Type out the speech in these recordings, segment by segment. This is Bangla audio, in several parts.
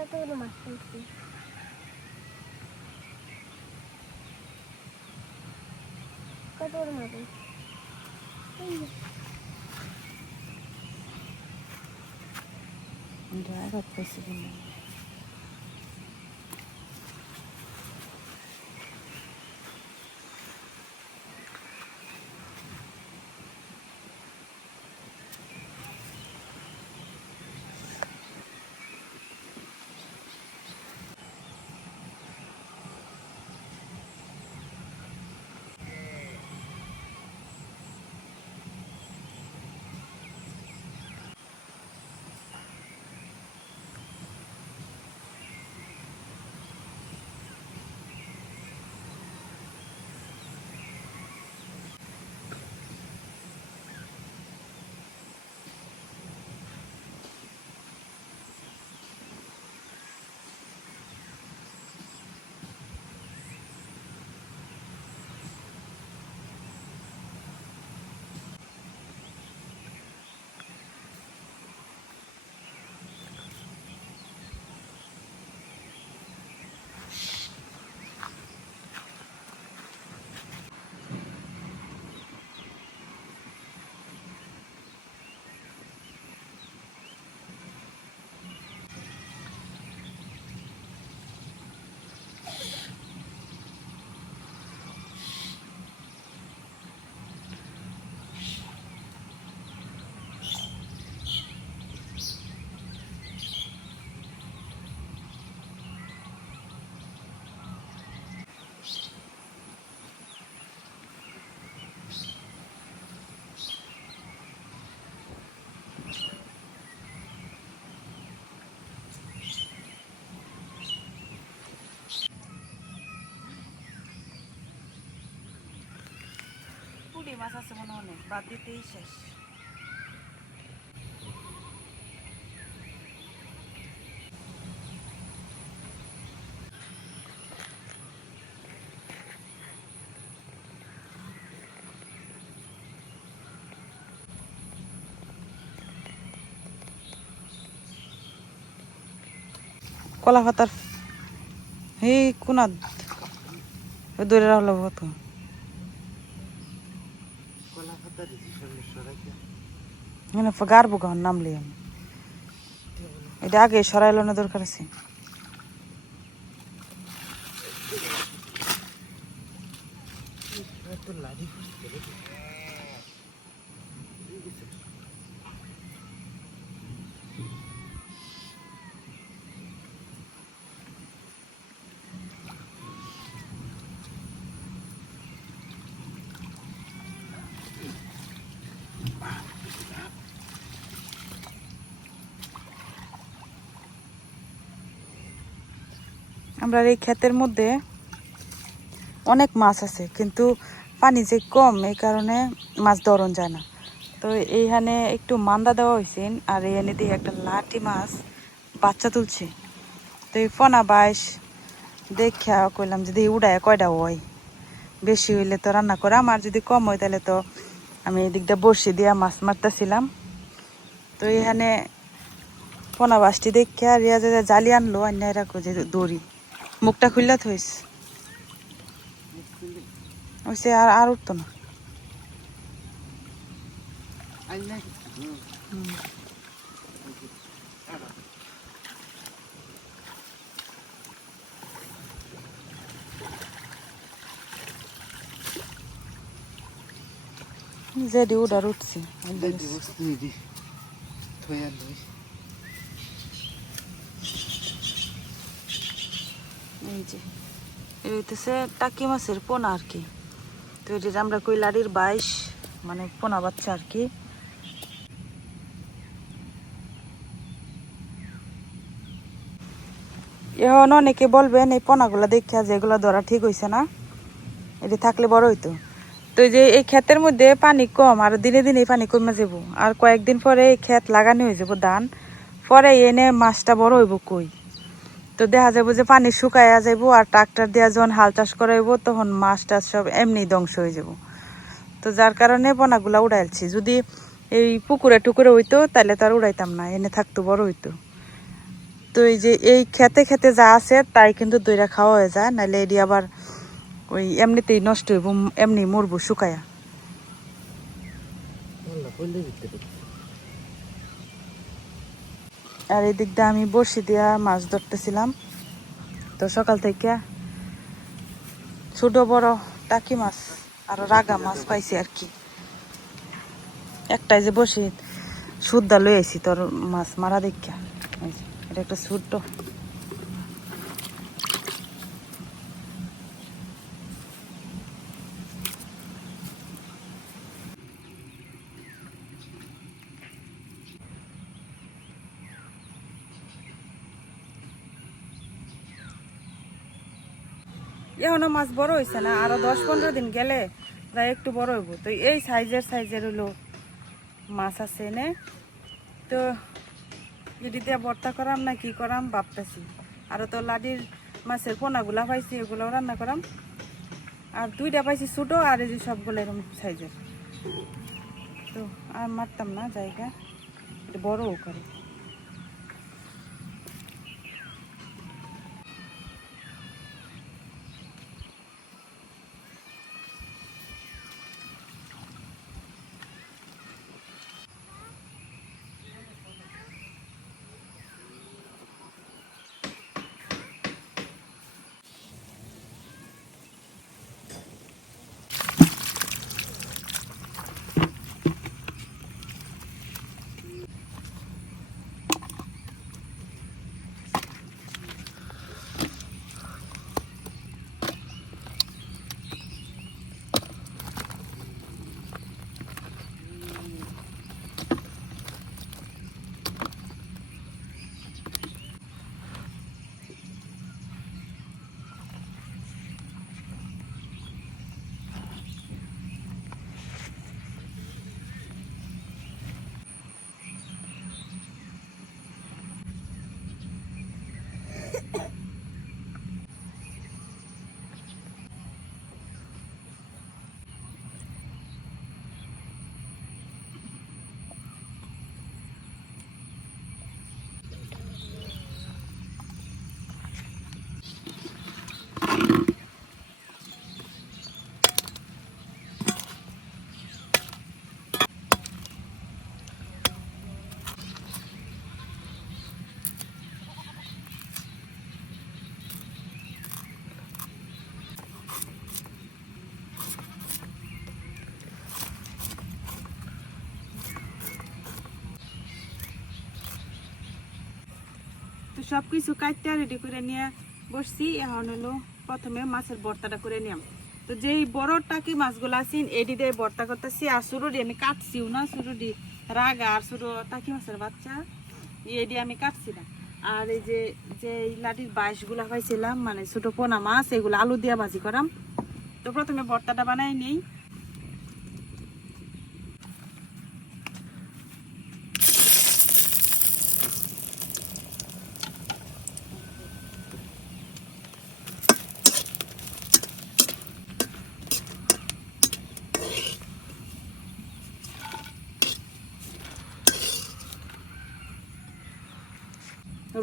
কতগুলো মাছ ফেলছি। কতগুলো মাছ ফেলছি। পুঁটি মাছ আছে মনে অনেক, বাদ দিতেই শেষ। কলা পাতার এই কোনা দূরে রাখলো কত মানে গাড়বো গান নামলি আমি এটা আগে সরাইলো না দরকার আছে। আমরা এই ক্ষেতের মধ্যে অনেক মাছ আছে, কিন্তু পানি যে কম এই কারণে মাছ ধরন যায় না। তো এইখানে একটু মান্দা দেওয়া হয়েছে, আর এখানে দিয়ে একটা লাঠি মাছ বাচ্চা তুলছে। তো এই ফনা বাইশ দেখা কইলাম যদি উড়ায় কয়টা হয়, বেশি হইলে তো রান্না করাম, আর যদি কম হয় তাহলে তো আমি এদিকটা বসে দিয়া মাছ মারতেছিলাম। তো এখানে ফনা বাসটি দেখা রিয়া যে জালি আনলো, আন্য রাখো যে দড়ি মুখটা খুললা থইস ওইসে আর উঠতো না। যেদি উডার উঠছি এই যে এই হইতেছে টাকি মাছের পোনা আর কি। তো এটা আমরা কই লাড়ির বাইশ, মানে পোনা বাচ্চা আর কি। এখন অনেকে বলবেন এই পোনাগুলা দেখা যে এগুলা ধরা ঠিক হয়েছে না, এটি থাকলে বড় হইতো। তো যে এই ক্ষেতের মধ্যে পানি কম, আর দিনে দিনে পানি কমে যাব, আর কয়েকদিন পরে এই ক্ষেত লাগানো হয়ে যাব ধান, পরে এনে মাছটা বড় হইব কই। তো দেখা যাবো যে পানি শুকাইয়া যাবো, আর ট্রাক্টর দিয়া যখন হাল চাষ করাইব তখন মাছ টাছ সব এমনি ধ্বংস হয়ে যাব। তো যার কারণে পোনাগুলা উড়াইছি। যদি এই পুকুরে টুকুরে হইতো তাহলে তো আর উড়াইতাম না, এনে থাকতো বড় হইতো। তো এই যে এই খেতে খেতে যা আছে তাই কিন্তু দইরা খাওয়া হয়ে যায়, নাহলে এটি আবার ওই এমনিতেই নষ্ট হইব, এমনি মরবো শুকায়া। আর এই দিক দিয়ে আমি বড়শি দিয়া মাছ ধরতেছিলাম। তো সকাল থেকে ছোট বড় টাকি মাছ আর রাগা মাছ পাইছি আর কি। একটাই যে বসি সুদ্দা লই আইছি তোর মাছ মারা দেখা, এটা একটা ছোট্ট। এখনো মাছ বড় হয়েছে না, আরো 10-15 দিন গেলে প্রায় একটু বড় হইব। তো এই সাইজের হলো মাছ আছে এনে। তো যদি দিয়ে ভর্তা করাম না কি করাম ভাবতেছি। আরো তো লাডির মাছের পোনাগুলা পাইছি, এগুলো রান্না করাম। আর 2টা পাইছি ছোটো, আর এই যে সবগুলো এরকম সাইজের। তো আর মারতাম না জায়গা, এটা বড়ও করে। তো সব কিছু কাটতে রেডি করে নিয়ে বসছি। এখন হলো প্রথমে মাছের ভর্তাটা করে নিলাম। তো যেই বড় টাকি মাছগুলো আছে এডি দিয়ে ভর্তা করতেছি। আর সুরুডি আমি কাটছিও না, সুরুডি রাগা আর ছোট টাকি মাছের বাচ্চা এডি আমি কাটছি না। আর এই যে যে লাঠির বাইশগুলা পাইছিলাম, মানে ছোট পোনা মাছ, এগুলো আলু দিয়ে ভাজি করাম। তো প্রথমে ভর্তাটা বানাই নেই।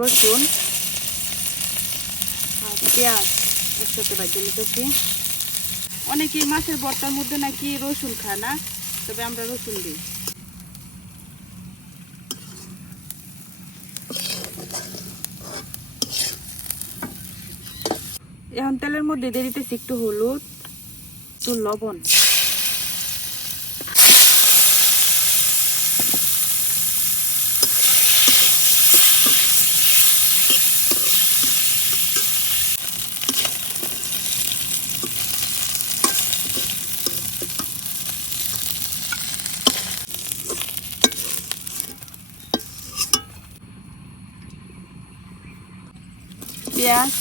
রসুন আর পেঁয়াজ একসাথে বাজিয়ে নিতেছি। অনেকেই মাছের ভর্তার মধ্যে নাকি রসুন খায় না, তবে আমরা রসুন দিই। এখন তেলের মধ্যে দিয়ে দিতেছি একটু হলুদ, একটু লবণ, পেঁয়াজ,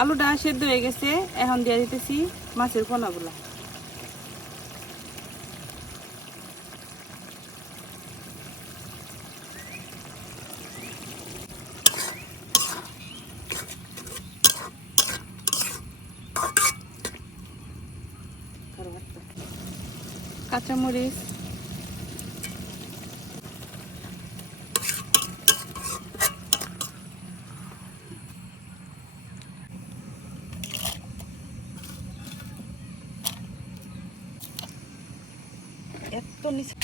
আলুটা সেদ্ধ হয়ে গেছে, এখন দিয়ে দিতেছি মাছের পোনাগুলো। কাঁচামরিচ, এত নিচে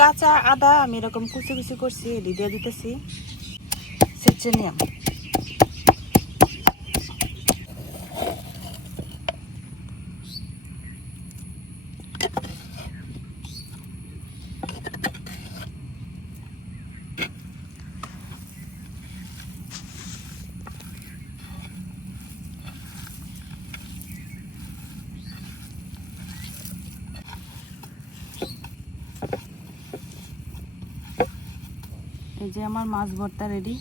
কাঁচা আদা আমি এরকম কুচি কুচি করছি, এটি দিয়ে দিতেছি সেচেনিয়াম। এই যে আমার মাছ ভর্তা রেডি।